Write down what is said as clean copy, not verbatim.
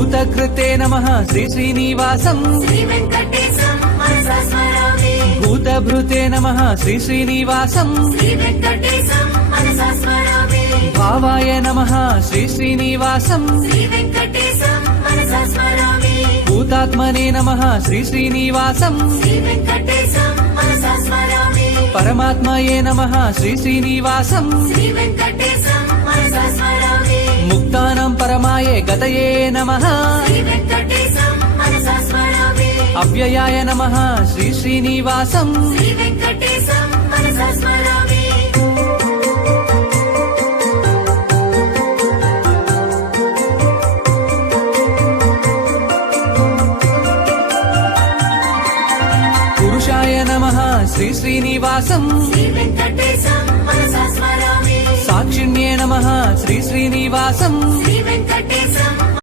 భూతకృతే నమః శ్రీ శ్రీనివాసం శ్రీవేంకటేశం మనసా స్మరామి భూతభృతే నమః శ్రీ శ్రీనివాసం శ్రీవేంకటేశం మనసా స్మరామి భావాయ నమః శ్రీ శ్రీనివాసం శ్రీవేంకటేశం మనసా స్మరామి భూతాత్మనే నమః శ్రీ శ్రీనివాసం శ్రీవేంకటేశం మనసా స్మరామి పరమాత్మయే నమః శ్రీ శ్రీనివాసం శ్రీవేంకటేశం మనసా స్మరామి ముక్తానం పరమాయే గతయే నమః శ్రీవేంకటేశం మనసా స్మరామి అవ్యయాయ నమః శ్రీ శ్రీనివాసం శ్రీవేంకటేశం మనసా స్మరామి పురుషాయ నమః శ్రీ శ్రీనివాసం శ్రీవేంకటేశం మనసా స్మరామి సాక్షిణ్యే నమః శ్రీ శ్రీనివాసం శ్రీవేంకటేశం